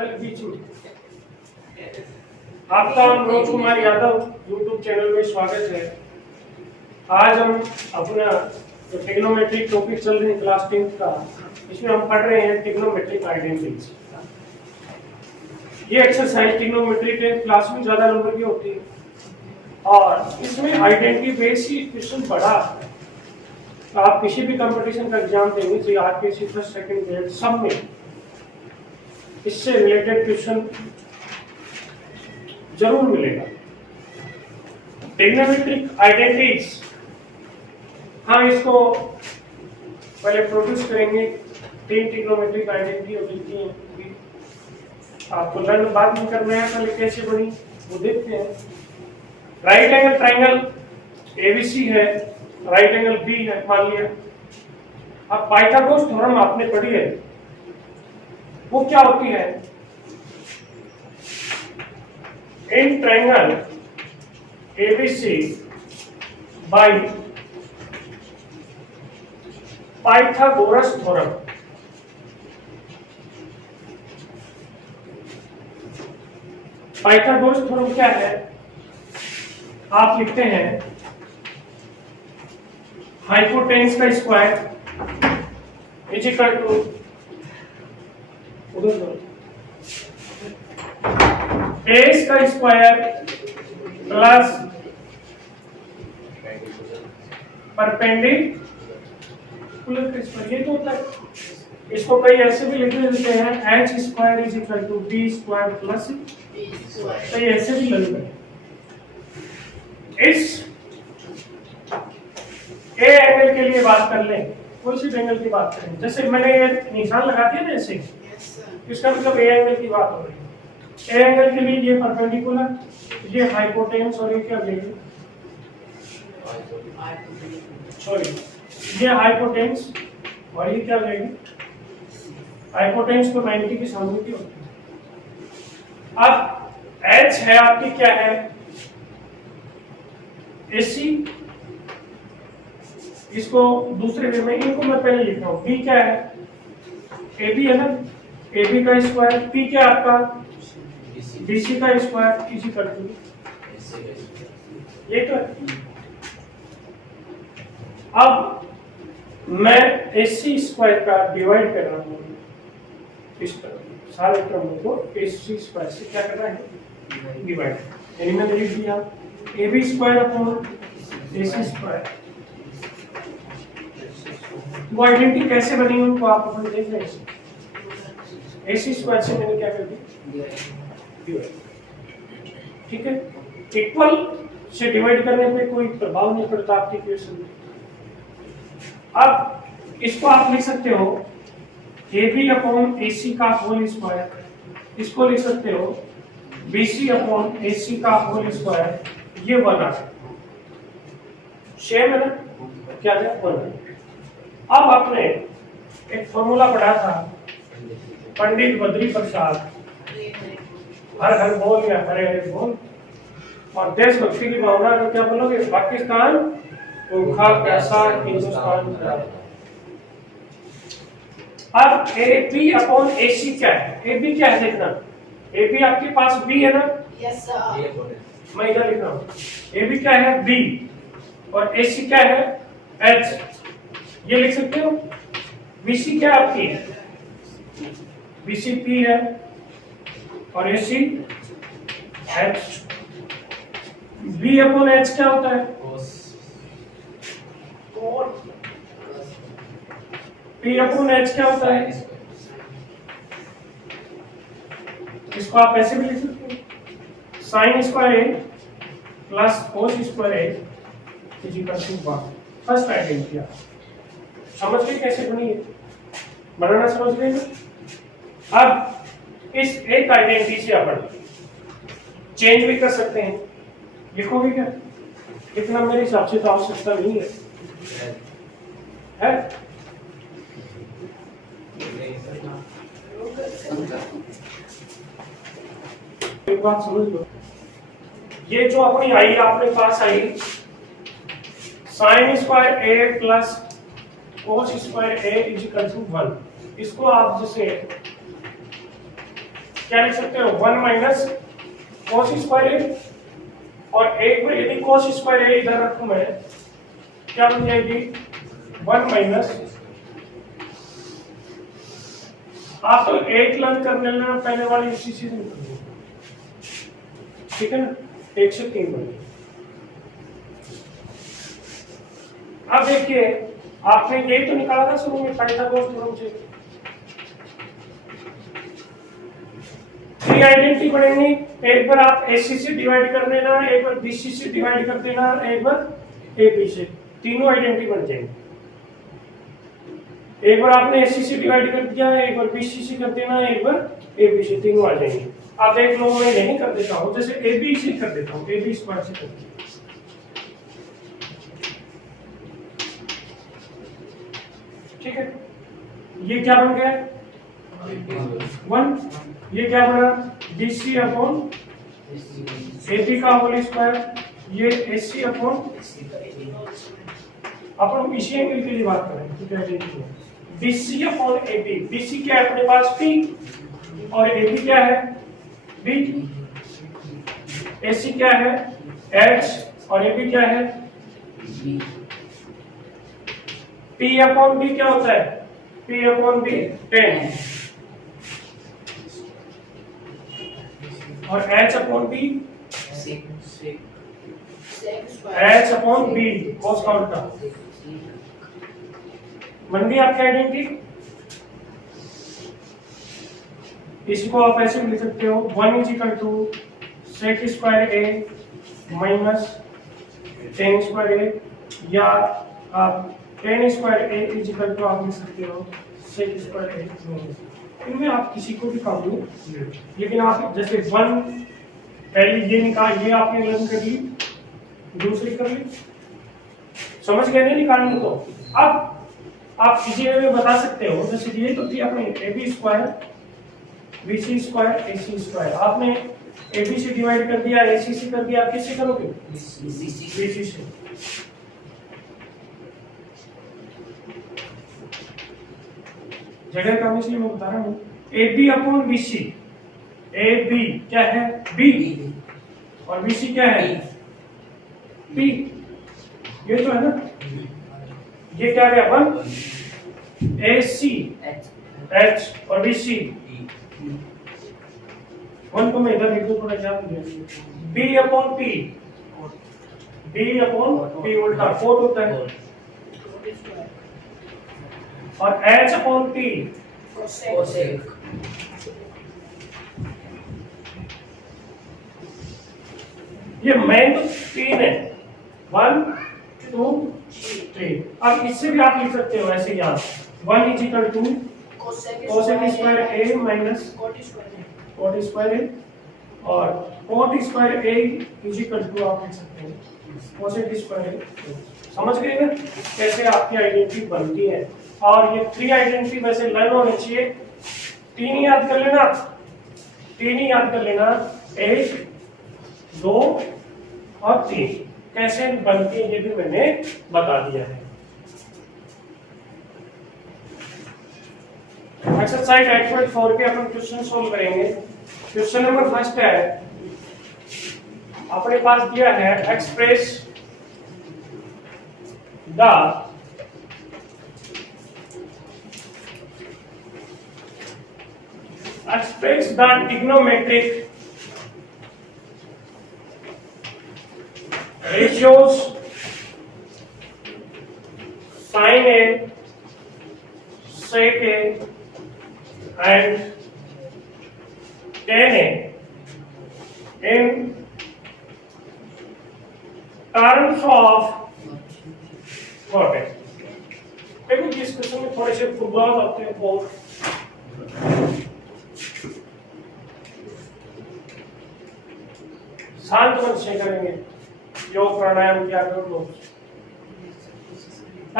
कल बीच में। आपका मनोज कुमार यादव यूट्यूब चैनल में स्वागत है। आज हम अपना जो ट्रिग्नोमेट्रिक टॉपिक चल रहे हैं क्लास 10 का, इसमें हम पढ़ रहे हैं ट्रिग्नोमेट्रिक आइडेंटिटीज। ये एक्सरसाइज ट्रिग्नोमेट्रिक 10 क्लास में ज्यादा नंबर की होती है और इसमें आइडेंटिटी बेस्ड क्वेश्चन पढ़ा है। तो आप किसी भी कंपटीशन का एग्जाम देंगे तो आरपीएससी फर्स्ट सेकंड ग्रेड सब में इससे रिलेटेड क्वेश्चन जरूर मिलेगा। ट्रिग्नोमेट्रिक आइडेंटिटीज, हाँ, इसको पहले प्रोड्यूस करेंगे। 3 ट्रिग्नोमेट्रिक आइडेंटिटी मिलती हैं, आपको लर्न बाद में करना है, पहले कैसे बनी वो देखते हैं। राइट एंगल ट्राइंगल एबीसी है, राइट एंगल बी है मान लिया। अब पाइथागोरस थ्योरम आपने पढ़ी है, वो क्या होती है? In triangle ABC by Pythagoras theorem. Pythagoras theorem क्या है? आप लिखते हैं हाइपोटेन्यूस का square is equal to base का स्क्वायर प्लस परपेंडिकुलर का स्क्वायर। ये तो होता है। इसको कई ऐसे भी लिख देते हैं H square is equal to B square plus, तो ये ऐसे भी लगता है। इस ए एंगल के लिए बात कर लें, कोई सी एंगल की बात करें, जैसे मैंने ये निशान लगा दिया ना ऐसे, इसका मतलब ए एंगल की बात हो रही है। ए एंगल के लिए ये परपेंडिकुलर, ये हाइपोटेन्यूस और ये क्या लेंगे, सॉरी, ये हाइपोटेन्यूस और ये क्या लेंगे, हाइपोटेन्यूस को 90 की सामने होती है। अब एच है आपकी क्या है, एसी। इसको दूसरे वे में, इनको मैं पहले लिख रहा हूं। बी क्या है, ए बी है ना, ए बी का स्क्वायर। पी क्या आपका, बीसी का स्क्वायर इसी करके ये तो है। अब मैं एसी स्क्वायर का डिवाइड कर रहा हूं इस तरह, सारे क्रमों को एसी स्क्वायर से क्या करना है, डिवाइड। यानी मैंने लिख दिया A B square upon AC square. वो आइडेंटिटी कैसे बनी उनको आप अपन देख रहे हैं। एसी स्क्वायर से मैंने क्या कर दिया, ठीक है। इक्वल से डिवाइड करने पे कोई प्रभाव नहीं पड़ता आपकी इक्वेशन में। अब इसको आप लिख सकते हो ए बी अपॉन एसी का होल स्क्वायर, इसको लिख सकते हो बीसी अपॉन एसी का होल स्क्वायर। ये 1 आ सेम है ना, क्या है 1। अब आपने एक फॉर्मूला पढ़ा था, पंडित बद्री प्रसाद, हर घर बोल या हरे हरे बोल, और देशभक्ति की भावना को क्या बोलोगे, पाकिस्तान भूखा प्यासा हिंदुस्तान। अब ए बी अपॉन ए सी क्या है, ए बी क्या है देखना, ए बी आपके पास बी है ना, यस सर, मैं इधर लिख रहा हूँ। ए बी क्या है, बी, और ए सी क्या है, एच। ये लिख सकते हो। बीसी क्या आपकी है, बीसी पी है और AC H. B upon H क्या होता है, पी अपॉन एच क्या होता है, इसको आप ऐसे भी लिख सकते हो, sine square A plus cos square A is equal to 1। First identity समझ गए कैसे बनी है, बनाना समझ गए ना। अब इस एक आइडेंटिटी से अपन चेंज भी कर सकते हैं। लिखोगे क्या, इतना मेरे हिसाब से तो आवश्यकता नहीं है, है? एक बात समझ लो, ये जो अपनी आई आपने पास आई sine square A plus cos square A is equal to 1, इसको आप जैसे क्या लिख सकते हो 1 माइनस cos स्क्वायर ए, और एक बार यदि cos स्क्वायर ए इधर रखूं मैं, क्या बन जाएगी 1 माइनस, आप तो एक लर्न कर लेना पहले वाली इसी चीज में, ठीक है ना, 1 से 3 बन। अब देखिए आपने यही तो निकाला था शुरू में पाइथागोरस थ्योरम से, 3 आइडेंटिटी बनेंगी, एक बार आप AC से डिवाइड कर देना, एक बार BC से डिवाइड कर देना, एक बार AB से, तीनों आइडेंटिटी बन जाएंगी। एक बार आपने AC से डिवाइड कर दिया, एक बार BC से कर देना, एक बार AB से, तीनों आ जाएंगे। आप देख लो मैं नहीं कर देता हूँ, जैसे AB से कर देता हूँ, AB स्क्वायर से कर देता हूँ, ठीक है। ये क्या बन गया 1, ये क्या बना BC अपॉन AB का होल स्क्वायर, ये AC अपॉन, अपन इसी एंगल के लिए बात कर रहे हैं, ठीक है। BC अपॉन AB, BC क्या है अपने पास P और AB क्या है B, AC क्या है H और AB क्या है P अपॉन B क्या होता है P अपॉन B 10 और H upon B H upon B cos का उल्टा। बन गई आपकी आइडेंटिटी। इसको आप ऐसे लिख सकते हो 1 is equal to sec square A minus tan square A, या आप tan square A is equal to आप लिख सकते हो sec स्क्वायर A। इनमें आप किसी को भी काम लो, लेकिन आप जैसे 1 पहले ये निकाल, ये आपने लर्न कर ली, दूसरी कर ली, समझ गए नहीं निकालने को। अब आप इसी में बता सकते हो, जैसे ये तो थी आपने AB square BC square AC square, आपने AB से डिवाइड कर दिया, AC से कर दिया, आप किससे करोगे BC से। जगह कम इसलिए मैं बता रहा हूँ, AB अपॉन BC, AB क्या है B और BC क्या है P, ये तो है ना, ये क्या गया 1 AC H और BC 1 को मैं इधर लिख दूं थोड़ा याद नहीं, B upon P, B upon P उल्टा 4 होता है, और H अपॉन P cosec। ये मेन तो 3 है, 1 2 3। अब इससे भी आप लिख सकते हो ऐसे याद, 1 is equal to cosec square A minus cot square A, और cot square A is equal to आप लिख सकते हो cosec स्क्वायर A। समझ गए ना कैसे आपकी आइडेंटिटी बनती है। और ये 3 आइडेंटिटी वैसे लर्न होनी चाहिए, 3 ही याद कर लेना, 3 ही याद कर लेना, 1 2 और 3 कैसे बनती है ये भी मैंने बता दिया है। एक्सरसाइज 8.4 के अपन क्वेश्चन सोल्व करेंगे। क्वेश्चन नंबर फर्स्ट है, अपने पास दिया है express the trigonometric ratios sin A, sec A and tan A in terms of what है। देखो जिस क्वेश्चन में थोड़े से फुटबॉल आते हैं बहुत, शांत मन से करेंगे, योग प्राणायाम किया करो लोग।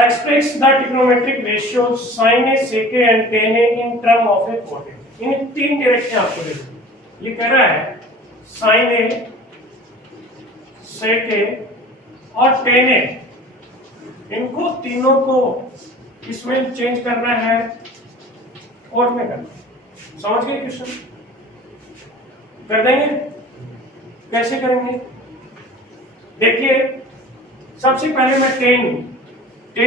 Express the trigonometric ratios sin A, sec A and tan A in term of a quadrant। In 3 direction आपको देखो, ये कह रहा है sin A, sec A और tan A, इनको तीनों को इसमें चेंज करना है, कोड में करना। समझ गए क्वेश्चन? कर देंगे? कैसे करेंगे? देखिए सबसे पहले मैं 10 a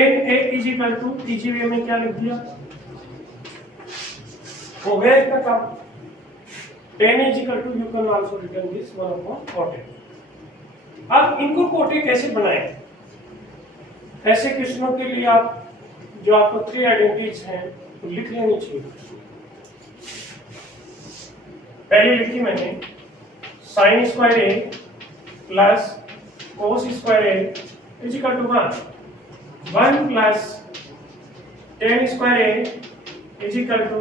is equal to TGV में क्या लिख दिया, हो गया इतना काम। 10 is equal to, you can also return this 1 upon cot A। अब इनको cot A कैसे बनाएं? ऐसे क्वेश्चनों के लिए आप जो आपको 3 आइडेंटिटीज हैं तो लिख लेनी चाहिए। पहले लिखी मैंने sin square A plus cos square A is equal to 1 plus tan square A is equal to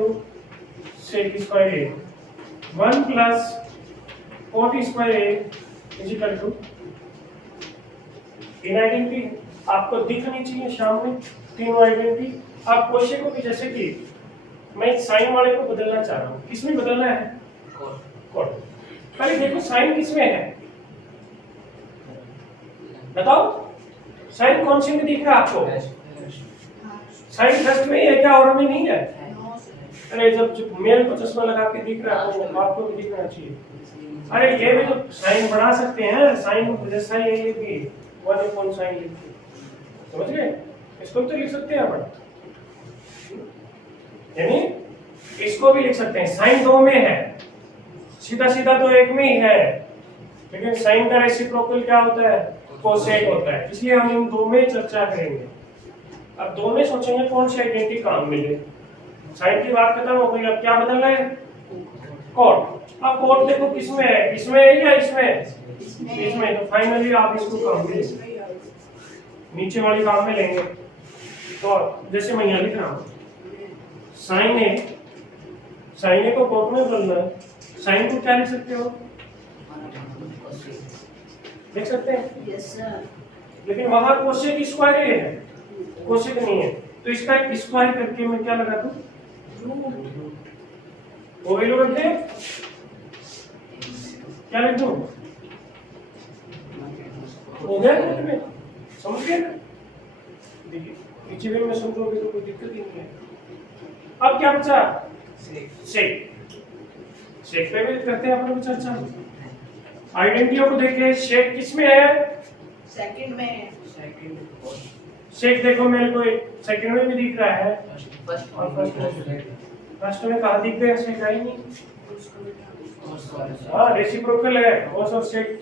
sec square A, 1 plus cot square A is equal to, इन आइडेंटिटी आपको दिखनी चाहिए सामने तीनों आइडेंटिटी। अब क्वेश्चन को भी जैसे कि मैं साइन वाले को बदलना चाह रहा हूँ, किसमें बदलना है? कॉट। पहले देखो साइन किसमें है, बताओ साइन कौन से में दिख रहा है आपको? साइन फर्स्ट में है क्या और में नहीं है? अरे जब मेरे को चश्मा लगा के दिख रहा है तो आपको भी दिखना चाहिए। अरे ये भी तो साइन बढ़ा सकते हैं, साइन जैसा ही है ये भी 1 अपॉन साइन लिखते, समझ गए? इसको भी तो लिख सकते हैं अपन, यानी इसको भी लिख सकते हैं। साइन 2 में है, सीधा सीधा तो एक में ही है, लेकिन साइन का रेसिप्रोकल क्या होता है? कोसेक होता है, इसलिए हम इन दो में चर्चा करेंगे। अब दो में सोचेंगे कौन सी आइडेंटिटी काम मिले। साइन की बात खत्म हो गई, अब क्या बदलना है? कॉट। अब कॉट देखो किसमें है, इसमें है या इसमें? इसमें। तो फाइनली आप इसको काम में नीचे वाली काम में लेंगे। तो जैसे मैं यहाँ लिख रहा हूँ साइन ए को कॉट में बदलना है। साइन को क्या लिख सकते हो? लिख सकते हैं? Yes sir. लेकिन वहां कोसेक स्क्वायर ए है, कोसेक नहीं है, तो इसका एक स्क्वायर करके मैं क्या लगा दूं? वो वैल्यू रख दे, क्या लिख दूं? हो गया रूट में, समझ गए? देखिए नीचे भी में समझोगे तो कोई दिक्कत ही नहीं है। अब क्या बचा? सेक। सेक पे भी करते हैं अपन चर्चा। आइडेंटिटियों को देखिए, शेक किसमें है? सेकंड में है। शेक देखो मेरे को सेकंड में भी दिख रहा है और फर्स्ट में कहाँ दिख गया? शेक आई नहीं। हाँ रेसिप्रोकल है, कोस और शेक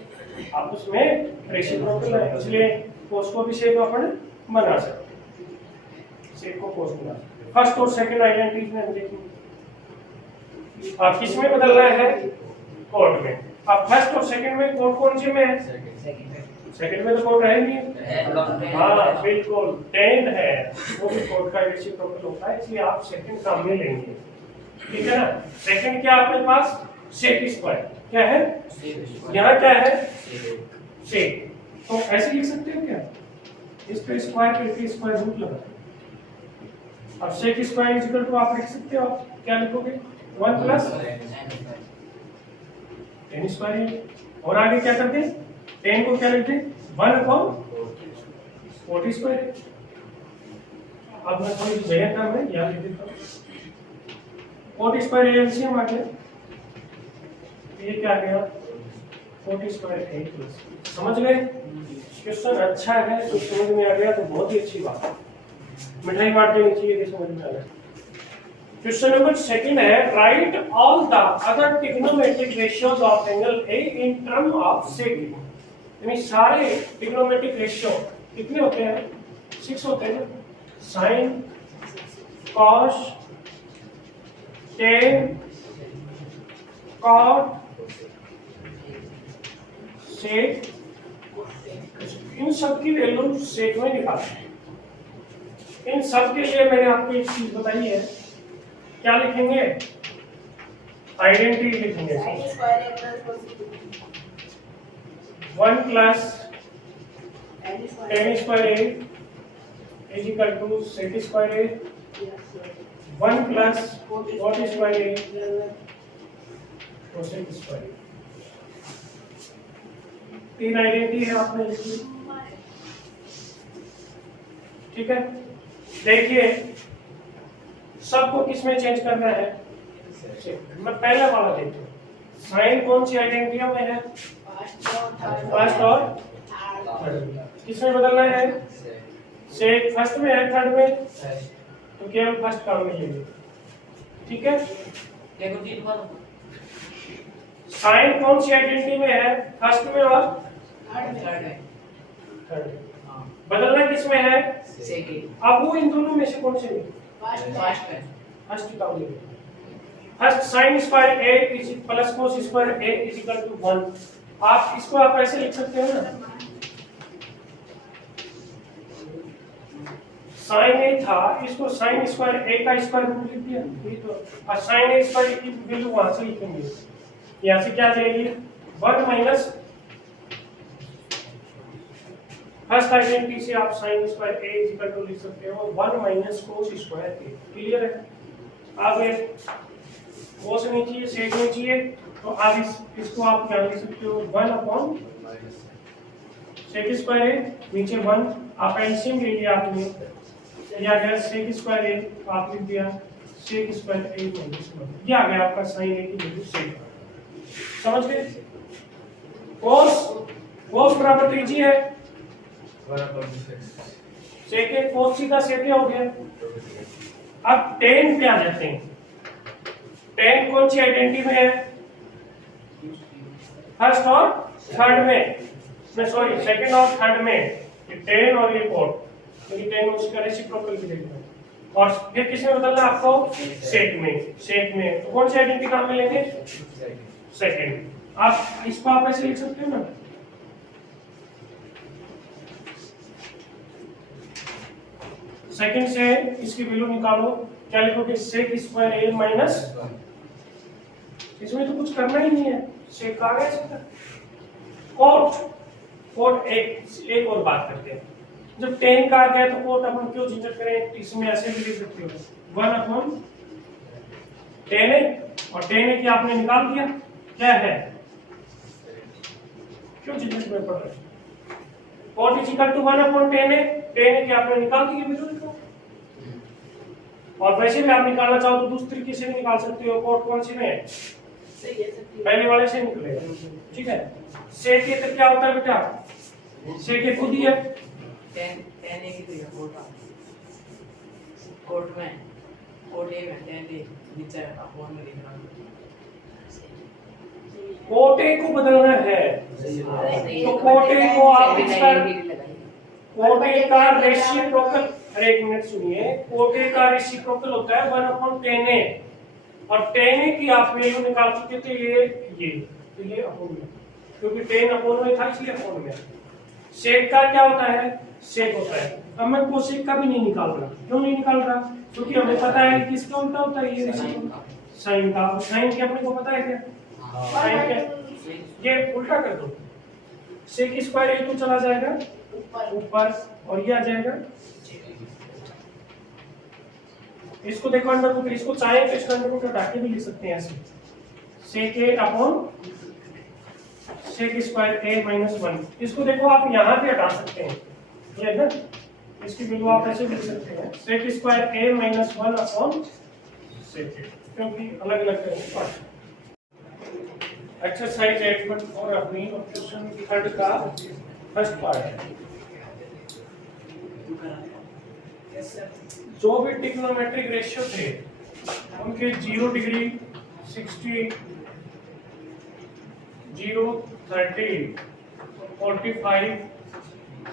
आपस में रेसिप्रोकल है, इसलिए कोस को भी शेक अपन बना सकते हैं, शेक को कोस बना सकते हैं। फर्स्ट और सेकंड आइडेंटिटीज में देखिए आप किसमें बदल रहे हैं? कोड में। अब फर्स्ट और सेकंड में कोड कौन से में है? सेकंड में तो कोड है नहीं। हाँ बिल्कुल, 10 है वो भी कोड का रेसिप्रोकल होता है, इसलिए आप सेकंड काम में लेंगे, ठीक है ना? सेकंड क्या आपके पास? Sec square. क्या है यहाँ? क्या है? सेक। तो ऐसे लिख सकते हो क्या? इसको स्क्वायर करके स्क्वायर रूट लगा। अब sec square is equal to आप लिख सकते हो, क्या लिखोगे? 1 प्लस टेन स्क्वायर। और आगे क्या करते? 10 को क्या लिखते? 1 अपॉन 40 स्क्वायर। अब मैं थोड़ी सी जगह काम है यहाँ लिख देता हूँ। 40 स्क्वायर एलसीएम आ गया, ये क्या आ गया? 40 स्क्वायर ए प्लस। समझ गए? क्वेश्चन अच्छा है तो समझ में आ गया तो बहुत ही अच्छी बात है, मिठाई बांट देनी चाहिए कि समझ में आ गया। क्वेश्चन नंबर सेकंड है, right all the other trigonometric ratios of angle A in term of sec. यानी सारे ट्रिग्नोमेट्रिक रेशियो कितने होते हैं? 6 होते हैं। साइन, कॉस, टेन, कॉट, सेक, इन सब की वैल्यू सेक में निकालते हैं। इन सब के लिए मैंने आपको एक चीज बताई है, क्या लिखेंगे? आइडेंटिटी लिखेंगे। 1 plus tan square A is equal to sec square A, 1 plus cot square A cosec square A. 3 identity है आपने लिखी, ठीक है? देखिए सबको किसमें चेंज करना है? मैं पहला वाला देखता हूँ, साइन कौन सी आइडेंटिटी में है? फर्स्ट और थर्ड। किसमें बदलना है? सेक फर्स्ट में है, थर्ड में तो केवल फर्स्ट काम में लेंगे। ठीक है, साइन कौन सी आइडेंटिटी में है? फर्स्ट में और थर्ड। बदलना किसमें है? सेकंड। अब वो इन दोनों में से कौन से लेंगे? फर्स्ट काम लेंगे। First sine square A is plus cos square A is equal to 1। आप इसको आप ऐसे लिख सकते हो ना, साइन ए था, इसको साइन स्क्वायर ए का स्क्वायर रूट लिख दिया, ये तो। और साइन ए स्क्वायर की वैल्यू वहां से लिखेंगे, यहां से क्या आ जाएगी? 1 माइनस फर्स्ट आइडेंटिटी से आप sine square A is equal to लिख सकते हो 1 minus cos square A. Clear है? अब कोस नहीं चाहिए, सेक नहीं चाहिए, तो आप इसको आप क्या लिख सकते हो? 1 अपॉन सेक स्क्वायर ए, नीचे 1, आप एलसीएम ले लिया आपने, या गया सेक स्क्वायर ए, आप लिख दिया सेक स्क्वायर ए माइनस 1। ये आ गया आपका साइन ए की वैल्यू सेक। समझ गए? कोस बराबर त्रिज्यी है, सेक ए कोस सीधा सेक ए हो गया। अब टेन पे आ जाते हैं। टेन कौन सी आइडेंटिटी में है? फर्स्ट और थर्ड में, सॉरी सेकंड और थर्ड में, ये टेन और ये कोट, क्योंकि टेन उसका रेसिप्रोकल भी देखना। और फिर किसमें बदलना आपको? सेक में तो कौन सी आइडेंटिटी काम में लेंगे? सेकंड। आप इसको आप ऐसे लिख सकते हो ना, सेकंड से इसकी वैल्यू निकालो, क्या लिखोगे? सेक स्क्वायर ए माइनस, इसमें तो कुछ करना ही नहीं है, सेक आ गया। कोट एक और बात करते हैं, जब टेन का आ गया तो कोट अपन क्यों झंझट करें? इसमें ऐसे भी लिख सकते हो 1 अपॉन टेन ए, और टेन ए की आपने निकाल दिया, क्या है? क्यों झंझट में पड़ रहे? Cot is equal to 1 upon tan A की आपने निकाल दी बिल्कुल। और वैसे भी आप निकालना चाहो तो दूसरे तरीके से भी निकाल सकते हो। कोट कौन सी में है? पहले वाले से निकलेगा। ठीक है, सेक ए तक क्या होता है बेटा? सेक ए खुद ही है, कोट ए को बदलना है, तो कोट ए को आप कोट ए का रेसिप्रोकल, अरे एक मिनट सुनिए, कोट ए का रेसिप्रोकल होता है 1 अपॉन टेन ए, और टेन ए की आप वैल्यू निकाल चुके थे, तो ये अपॉन में, क्योंकि टेन अपॉन में था इसलिए अपॉन में। सेक का क्या होता है? सेक होता है। अब मैं कोसेक का भी नहीं निकाल रहा। क्यों नहीं निकाल रहा? क्योंकि हमें पता है किसका उल्टा होता है, ये साइन का। साइन के अपने को पता है क्या? साइन के ये उल्टा कर दो, सेक स्क्वायर ए तो चला जाएगा ऊपर और ये आ जाएगा, इसको देखो अंडर रूट, इसको चाहे तो इसका अंडर रूट हटा के भी लिख सकते हैं ऐसे, सेक ए अपॉन सेक स्क्वायर ए माइनस 1। इसको देखो आप यहाँ पे हटा सकते हैं, ये ना, इसकी वैल्यू आप ऐसे लिख सकते हैं सेक स्क्वायर ए माइनस 1 अपॉन सेक ए, क्योंकि अलग अलग करेंगे। एक्सरसाइज 8.4 अपनी क्वेश्चन थर्ड का फर्स्ट पार्ट है। जो भी ट्रिग्नोमेट्रिक रेशियो थे उनके 0 डिग्री, 60, 0, 30, 45,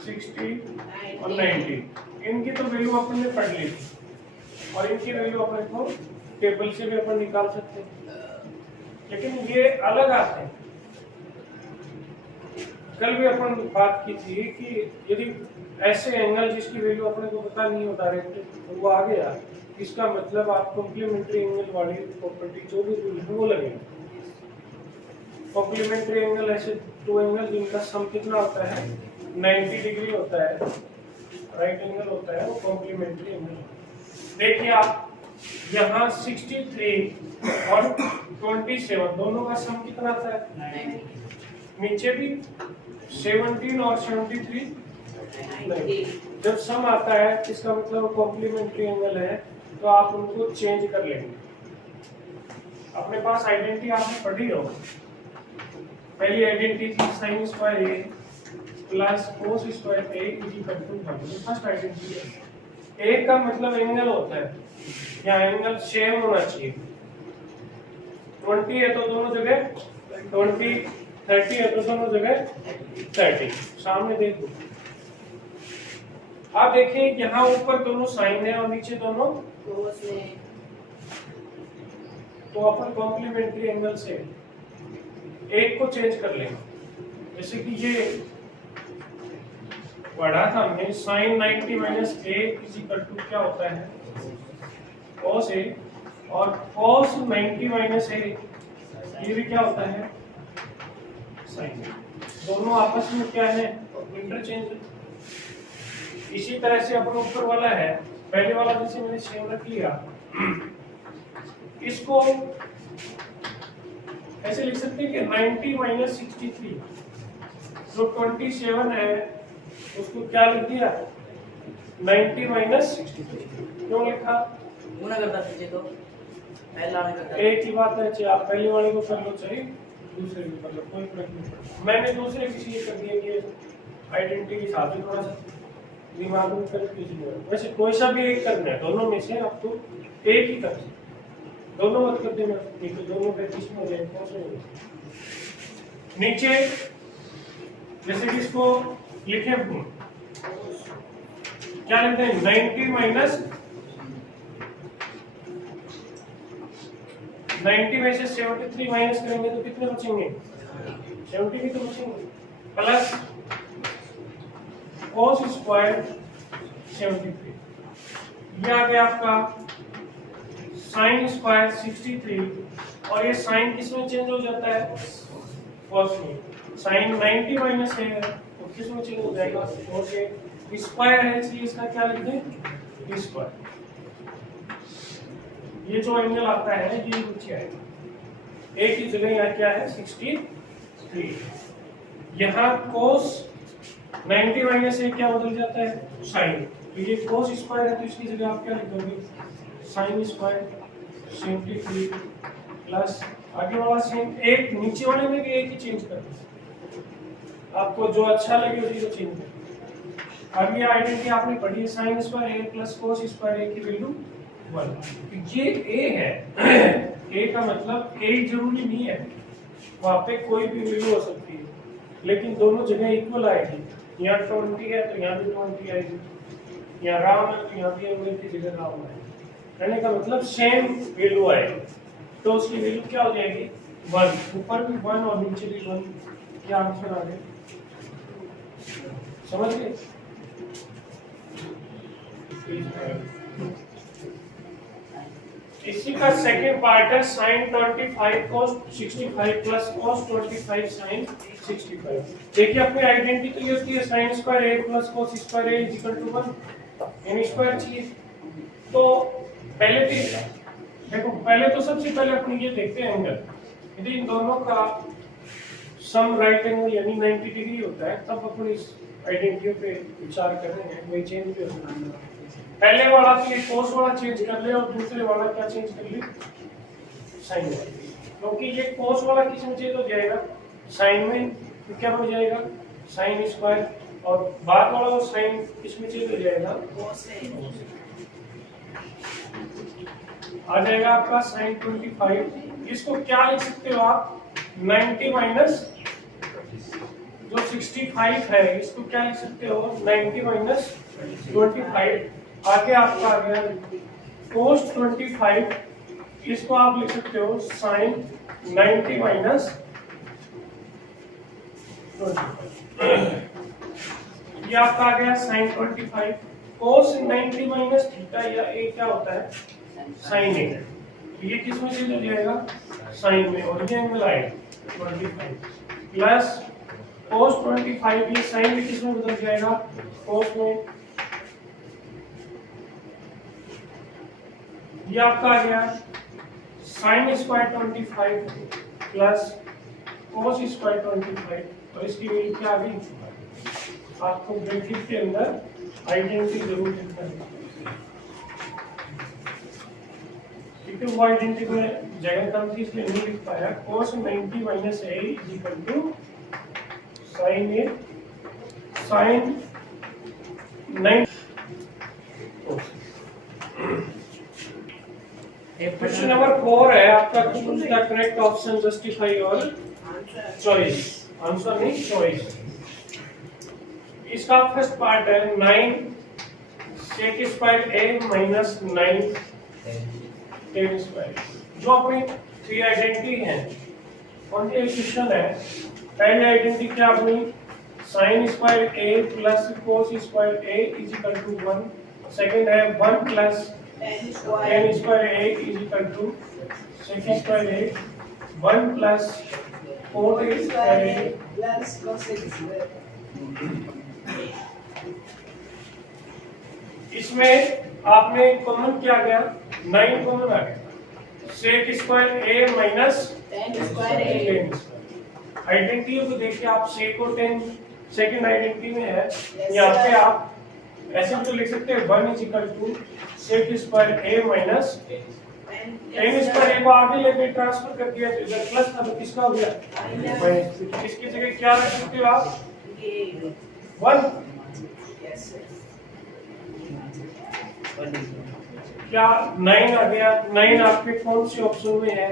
60 और 90, इनकी तो वैल्यू अपन ने पढ़ ली थी, और इनकी वैल्यू अपन को टेबल से भी अपन निकाल सकते हैं, लेकिन ये अलग आते हैं। कल भी अपन बात की थी कि यदि ऐसे एंगल जिसकी वैल्यू अपने को पता नहीं होता डायरेक्ट, तो वो आ गया, इसका मतलब आप कॉम्प्लीमेंट्री एंगल वाली प्रॉपर्टी जो भी रूल है वो लगेगा। कॉम्प्लीमेंट्री एंगल ऐसे दो एंगल जिनका सम कितना होता है 90 डिग्री होता है, राइट एंगल होता है, वो कॉम्प्लीमेंट्री एंगल। देखिए आप यहाँ 63 और 27 दोनों का सम कितना आता है, नीचे भी 17 और 73 नहीं। जब सम आता है इसका मतलब कॉम्प्लीमेंट्री एंगल है, तो आप उनको चेंज कर लेंगे। अपने पास आइडेंटिटी आपने पढ़ी हो, पहली आइडेंटिटी थी sine square A plus cos square A is equal to 1। ये फर्स्ट आइडेंटिटी है। ए का मतलब एंगल होता है, यहाँ एंगल सेम होना चाहिए। 20 है तो दोनों जगह 20, 30 है तो दोनों जगह 30। सामने देखो, आप देखिए यहाँ ऊपर दोनों साइन है और नीचे दोनों कोस है। तो अपन कॉम्प्लीमेंट्री एंगल से एक को चेंज कर लेंगे। जैसे कि ये पढ़ा था हमने sine 90 minus A is equal to क्या होता है कॉस ए, और कॉस 90 माइनस ए ये भी क्या होता है साइन। दोनों आपस में क्या है इंटरचेंज। इसी तरह से अपन ऊपर वाला है पहले वाला जैसे मैंने सेम रख लिया, इसको ऐसे लिख सकते हैं कि 90 माइनस 63 जो 27 है उसको क्या लिख दिया 90 माइनस 63। क्यों लिखा? गुना करता पीछे तो पहला नहीं करता। एक ही बात है, चाहे आप पहले वाले को कर लो चाहे दूसरे को कर लो, कोई फर्क नहीं पड़ता। मैंने दूसरे किसी ये कर दिया कि आइडेंटिटी के हिसाब से थोड़ा सा दिमाग में कंफ्यूजन हो। वैसे कोई सा भी एक करना है, दोनों में से आपको एक ही कर सकते, दोनों मत कर देना, नहीं तो दोनों प्रैक्टिस में हो जाएंगे। कौन से नीचे जैसे कि इसको लिखे हम क्या लिखते हैं 90 माइनस 90 में से 73 माइनस करेंगे तो कितने बचेंगे 70 भी तो बचेंगे, प्लस cos स्क्वायर 73। ये आ गया आपका साइन स्क्वायर 63, और ये साइन किस में चेंज हो जाता है cos में। साइन 90 माइनस है तो किस में चेंज हो जाएगा cos है। स्क्वायर है इसलिए इसका क्या लिख दें स्क्वायर। ये जो एंगल आता है ये नीचे आएगा, एक ही जगह यहाँ क्या है 63। यहाँ cos 90 माइनस से क्या बदल जाता है साइन, तो ये cos स्क्वायर है तो इसकी जगह आप क्या लिखोगे साइन स्क्वायर 73 प्लस आगे वाला सेम, एक नीचे वाले में भी एक ही चेंज कर दो, आपको जो अच्छा लगे उसी को चेंज कर। अब ये आइडेंटिटी आपने पढ़ी है sine square A plus cos square ए की वैल्यू 1। ये ए है, ए का मतलब ए जरूरी नहीं है, वहां पे कोई भी वैल्यू हो सकती है, लेकिन दोनों जगह इक्वल आएगी। यहाँ 20 है तो यहाँ भी 20 आएगी, यहाँ राम है तो यहाँ भी एंगल की जगह राम है, कहने का मतलब सेम वैल्यू आएगी, तो उसकी वैल्यू क्या हो जाएगी 1। ऊपर भी 1 और नीचे भी 1। क्या आंसर आ गया समझ गए? इसी का सेकंड पार्ट है sin 25 cos 65 plus cos 25 sin 65। देखिए अपनी आइडेंटिटी तो ये होती है sin square a plus cos square a equal to 1, यानी स्क्वायर चाहिए। तो पहले देखो पहले तो सबसे पहले अपनी ये देखते हैं एंगल, यदि इन दोनों का सम राइट एंगल यानी 90 डिग्री होता है तब अपन इस आइडेंटिटी पे विचार कर रहे हैं, वही चेंज भी होता है। पहले वाला तो ये cos वाला चेंज कर ले और दूसरे वाला क्या चेंज कर ले sin वाला, क्योंकि ये cos वाला किस में चेंज हो जाएगा sin में, तो क्या हो जाएगा sin स्क्वायर, और बाद वाला वो sin किस में चेंज हो जाएगा कोस है। आ जाएगा आपका sin 25। इसको क्या लिख सकते हो आप 90 माइनस जो 65 है इसको क्या लिख सकते हो 90 माइनस 25। आगे आपका आ गया cos 25, इसको आप लिख सकते हो sin 90 माइनस 25। ये आपका आ गया sin 25। cos 90 माइनस थीटा या a क्या होता है sin a, ये किस में चेंज हो जाएगा sin में, और ये एंगल आएगा 25 प्लस cos 25, ये sin भी किस में बदल जाएगा cos में। ये आपका आ गया sin square 25 plus cos square 25, और इसकी वैल्यू क्या आ गई आपको ब्रैकेट के अंदर आइडेंटिटी जरूर लिखना है। क्योंकि वो आइडेंटिटी में जगह कम थी इसलिए नहीं लिख पाया। cos 90 minus a is equal to sin a sin 90। Question number 4 है आपका, choose the correct option, justify your choice. Answer नहीं, चॉइस। इसका फर्स्ट पार्ट है 9 sec square a minus 9 tan square. जो अपनी 3 आइडेंटिटी है उनके क्वेश्चन है। पहली आइडेंटिटी क्या अपनी sin square a plus cos square a is equal to 1। Second है 1 plus tan square a is equal to sec square a, 1 plus cot square a plus cosec square. इसमें आपने common क्या गया, 9 common आ गया, sec square a minus tan square a। Identity को देखिए आप, sec और tan सेकंड आइडेंटिटी में है। यहाँ पे आप ऐसे भी तो लिख सकते हैं 1 is equal to sec square a minus tan square a को आगे लेके ट्रांसफर कर दिया तो इधर प्लस था तो किसका हो गया माइनस। तो इसकी जगह क्या रख सकते हो आप, 1। क्या 9 आ गया, 9 आपके कौन से ऑप्शन में है,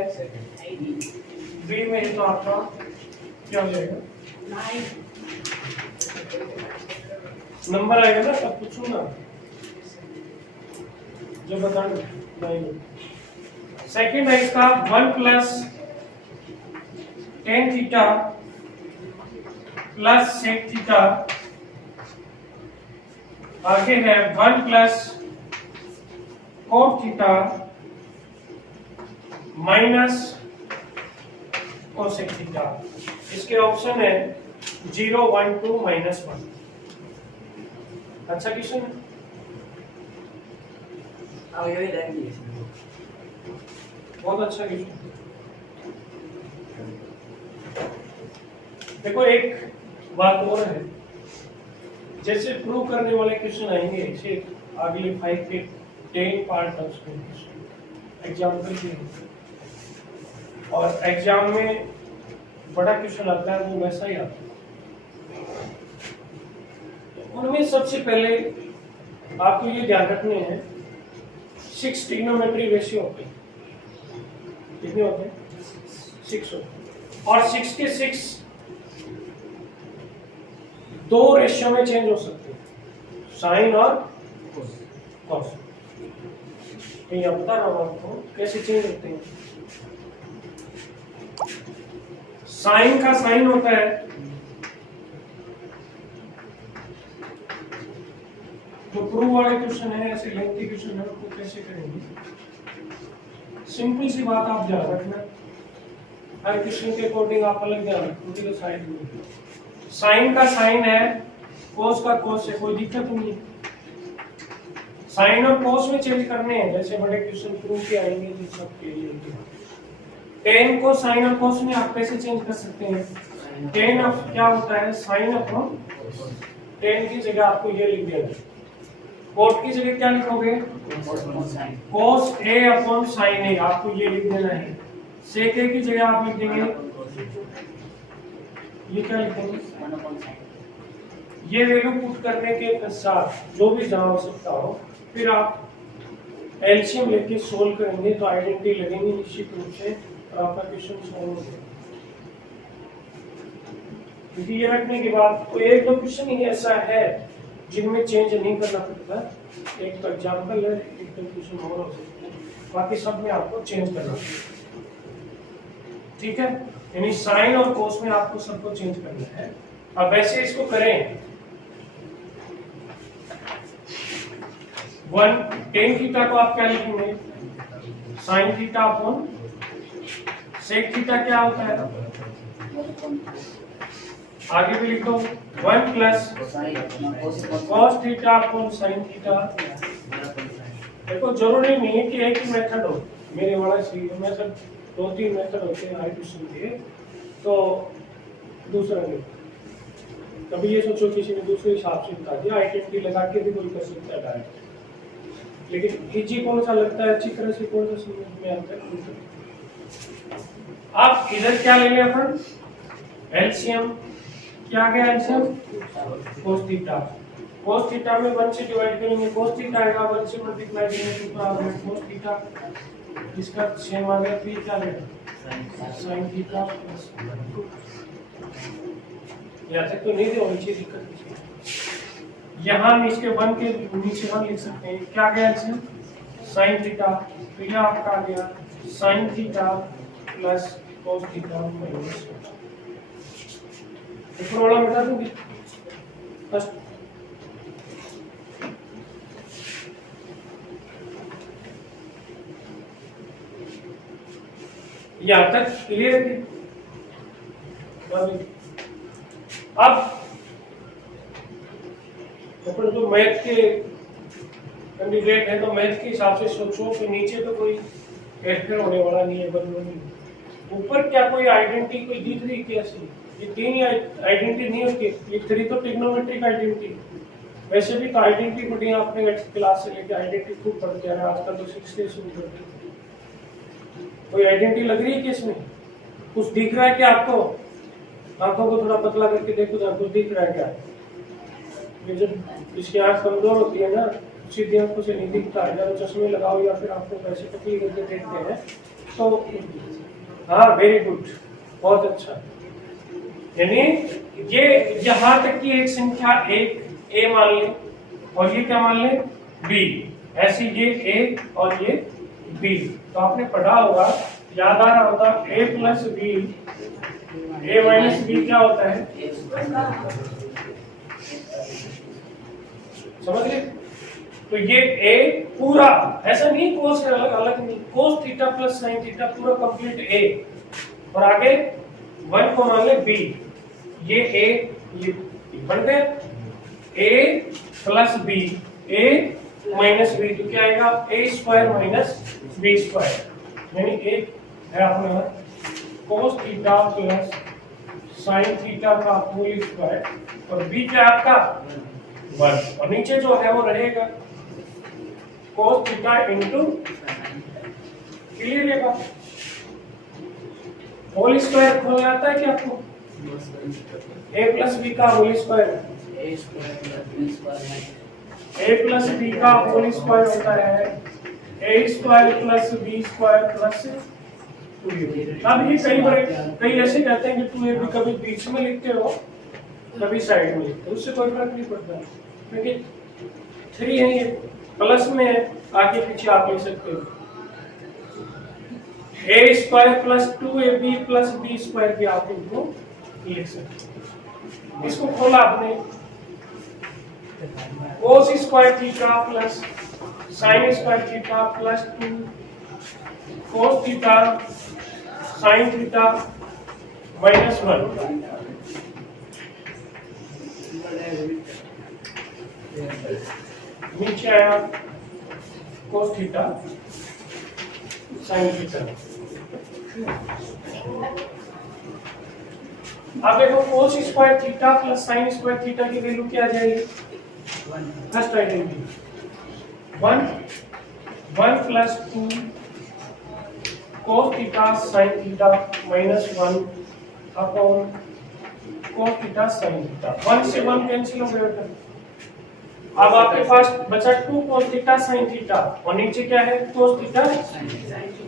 बी में है, तो आपका क्या हो जाएगा, नंबर आएगा ना तब पूछूं ना, जो बताना 9। सेकंड है इसका 1 plus tan theta plus sec theta, आगे है 1 plus cot theta minus cosec theta. इसके ऑप्शन है 0, 1, 2, -1। अच्छा क्वेश्चन है। अब यही रहेंगे। बहुत अच्छा क्वेश्चन। देखो एक बात और है, जैसे प्रूव करने वाले क्वेश्चन आएंगे ऐसे अगले 5 के 10 पार्ट है उसमें एग्जाम्पल के, और एग्जाम में बड़ा क्वेश्चन आता है वो वैसा ही आता है। उनमें सबसे पहले आपको ये ध्यान रखने हैं 6 ट्रिग्नोमेट्री रेशियो होते हैं। कितने होते हैं, 6 होते हैं, और 6 के 6 दो रेशियो में चेंज हो सकते हैं, साइन और कॉस। तो ये बता रहा हूं आपको कैसे चेंज होते हैं। साइन का साइन होता है जो प्रूव वाले क्वेश्चन है, ऐसे लेंथी क्वेश्चन है उसको कैसे करेंगे। सिंपल सी बात आप ध्यान रखना, हर क्वेश्चन के अकॉर्डिंग आप अलग ध्यान रखोगे। तो साइन में साइन का साइन है, कोस का कोस है, कोई दिक्कत नहीं है। साइन और कोस में चेंज करने हैं, जैसे बड़े क्वेश्चन प्रूव के आएंगे जिन सब के लिए। टेन को साइन और कोस में आप कैसे चेंज कर सकते हैं, टेन ऑफ क्या होता है, साइन अपॉन टेन की जगह आपको ये लिख देना, कोट की जगह क्या लिखोगे, कोस ए अपॉन साइन ए, आपको ये लिख देना है। सेक ए की जगह आप लिख देंगे, ये क्या लिखेंगे, ये वैल्यू पुट करने के पश्चात जो भी जहां हो सकता हो, फिर आप एलसीएम लेके सोल्व करेंगे तो आइडेंटिटी लगेंगे निश्चित रूप से, और आपका क्वेश्चन सॉल्व हो जाएगा। क्योंकि ये रखने के बाद कोई एक दो क्वेश्चन ही ऐसा है जिनमें चेंज नहीं करना पड़ता। एक तो एग्जाम्पल है, एक दो क्वेश्चन और हो सकते हैं, बाकी सब में आपको चेंज करना पड़ेगा। ठीक है, यानी साइन और कोस में आपको सबको चेंज करना है। अब वैसे इसको करें, 1 टेन थीटा को आप क्या लिखेंगे, sine theta upon sec theta क्या होता है, आगे भी लिख दो 1 plus cos theta upon sine theta. देखो जरूरी नहीं है कि एक ही मेथड हो, मेरे वाला सही है, मेथड 2-3 मेथड होते हैं आइडेंटिटी के, तो दूसरा नहीं। कभी ये सोचो किसी ने दूसरे हिसाब से बता दिया, आइडेंटिटी लगा के भी कोई कर सकता है डायरेक्ट। लेकिन इजी कौन सा लगता है, अच्छी तरह से कौन सा समझ में आता है। अब इधर क्या ले लिया अपन, एलसीएम, क्या आ गया LCM, cos theta. cos theta में 1 से डिवाइड करेंगे, cos थीटा आएगा, 1 से मल्टीप्लाई करेंगे तो पूरा आ गया cos थीटा, इसका सेम आ गया, फिर क्या आएगा sin थीटा प्लस, यहाँ तक तो नहीं दे नीचे दिक्कत नहीं। यहाँ हम इसके 1 के नीचे हम लिख सकते हैं, क्या गया एलसीएम sin थीटा, तो यह आपका आ गया sin theta plus cos theta minus, ऊपर वाला मिटा दूंगी फर्स्ट। यहाँ तक क्लियर है। अब अपन तो मैथ के कैंडिडेट है तो मैथ के हिसाब से सोचो कि नीचे तो कोई कैरेक्टर होने वाला नहीं है, बदलनी। ऊपर क्या कोई आइडेंटिटी कोई दिख रही कैसी, ये 3 आइडेंटिटी नहीं होती, ये 3 तो ट्रिग्नोमेट्रिक आइडेंटिटी। वैसे भी तो आइडेंटिटी पढ़ी आपने क्लास से लेके आइडेंटिटी खूब पढ़ते हैं, आजकल तो 6 से शुरू करते हैं। कोई आइडेंटिटी लग रही है कि इसमें कुछ दिख रहा है क्या आपको, आंखों को थोड़ा पतला करके देखो जरा कुछ दिख रहा है क्या। ये जब इसकी आंख कमजोर होती है ना, सीधी आंखों से नहीं दिखता है, जब चश्मे लगाओ या फिर आपको वैसे पतली करके देखते हैं तो हाँ वेरी गुड, बहुत अच्छा। यानी ये यहाँ तक की एक संख्या एक a मान ले और ये क्या मान ले b, ऐसी ये a और ये b, तो आपने पढ़ा होगा, याद आ रहा होगा a plus b, a minus b क्या होता है, समझ गए। तो ये a पूरा ऐसा नहीं, कोस के अलग अलग नहीं, cos theta plus sine theta पूरा कंप्लीट a, और आगे 1 को मान ले b, ये a ये बन गए a plus b, a minus b, तो क्या आएगा a square minus b square, यानी एक है अपना cos theta plus sine theta का होल स्क्वायर, और b क्या आपका 1, और नीचे जो है वो रहेगा कोस थीटा इंटू, क्लियर है बात। होल स्क्वायर खोलना आता है क्या आपको, a प्लस b का whole square, a plus b का होल स्क्वायर होता है a square plus b square plus 2ab। अब ये कई ऐसे कहते हैं कि 2ab कभी बीच में लिखते हो कभी साइड में लिखते हो, उससे कोई फर्क नहीं पड़ता, क्योंकि 3 है, ये प्लस में है, आगे पीछे आप लिख सकते हो। a square plus 2ab plus b square भी आप इनको लिख सकते हो। इसको खोला आपने, cos square theta plus sine square theta plus 2 cos theta sine theta minus 1, नीचे आया कोस थीटा साइन थीटा। अब देखो cos square theta plus sine square theta की वैल्यू क्या आ जाएगी, first identity 1 plus 2 cos theta sine theta minus 1 upon cos theta sine theta, 1 से 1 cancel हो गया। अब आपके पास बचा 2 कोस थीटा साइन थीटा, और नीचे क्या है कोस थीटा,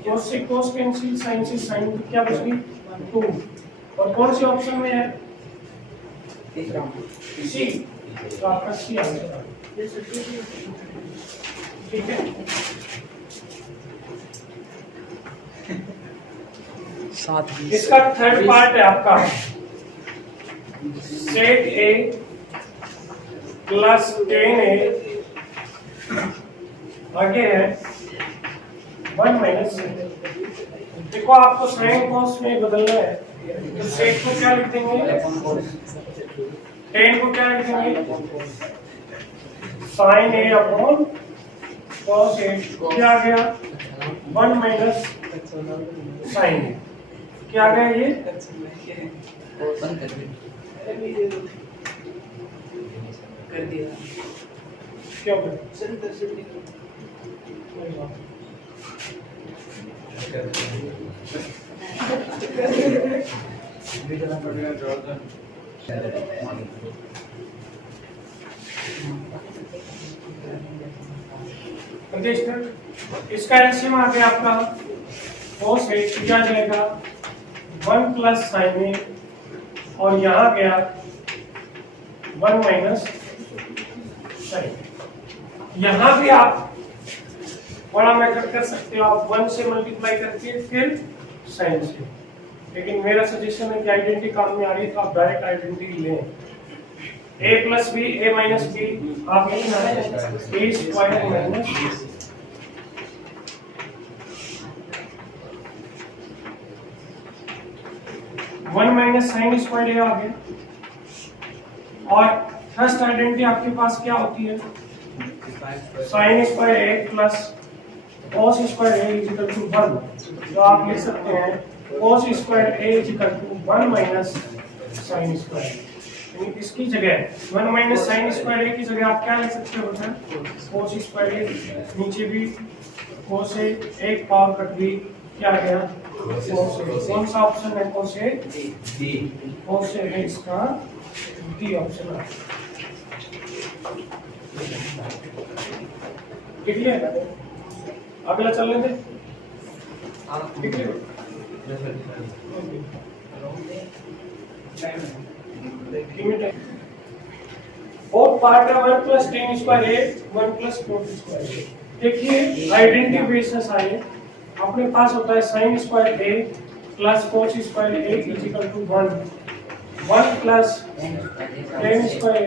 कोस से कोस कैंसिल, साइन से साइन, क्या बच गई 2, और कौन से ऑप्शन में है सी, तो आपका सी आंसर, ठीक है। इसका थर्ड पार्ट है आपका सेट ए प्लस 10a, आगे है 1 माइनस। देखो आपको साइन कॉस में बदलना है, तो सेट को क्या लिख देंगे, 10 को क्या लिख देंगे sign A upon cos A, क्या आ गया 1 माइनस साइन ए, क्या आ गया ये कर दिया, क्या इसका एलसीएम आ गया आपका cos A किया जाएगा 1 प्लस साइन ए और यहाँ गया 1 माइनस साइन। यहाँ भी आप बड़ा मेथड कर सकते हो, आप 1 से मल्टीप्लाई करके फिर साइन से, लेकिन मेरा सजेशन है कि आइडेंटिटी काम में आ रही है तो आप डायरेक्ट आइडेंटिटी लें। a plus B A minus B आप लिखना है a square minus one minus sine square A आ गया। और फर्स्ट आइडेंटिटी आपके पास क्या होती है, sine square A plus cos square A is equal to 1। तो आप लिख सकते हैं cos square A is equal to 1 minus sine square. इसकी जगह 1 माइनस साइन स्क्वायर ए की जगह आप क्या लिख सकते हो बेटा, कॉस स्क्वायर ए, नीचे भी कॉस ए, एक पावर कट भी क्या आ गया कॉस ए। कौन सा ऑप्शन है cos A? D. Cos A है इसका डी ऑप्शन है। ठीक है, अगला चलने दे। ठीक है, और पार्ट है 1 plus tan square A 1 plus 4 square A. देखिए आइडेंटिटी बेसिस आए, अपने पास होता है sine square A plus cos square A is equal to 1 plus tan square A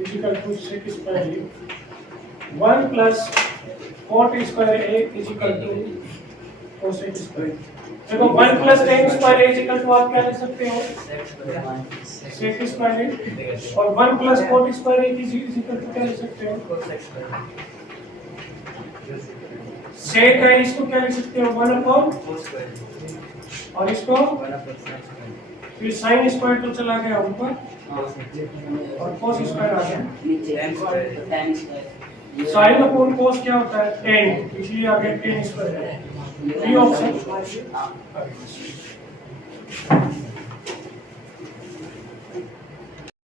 is equal to 6 square A, 1 plus cot square A is equal to cosec square. देखो 1 plus tan square A is equal to आप क्या लिख सकते हो सेक square A, और 1 plus cot square A is equal to क्या लिख सकते हो सेक है, इसको क्या लिख सकते हो 1 अपॉन, और इसको फिर साइन स्क्वायर तो चला गया ऊपर और कोस स्क्वायर आ गया। साइन अपॉन कोस क्या होता है 10, इसलिए आ गया 10 स्क्वायर है। ऑप्शन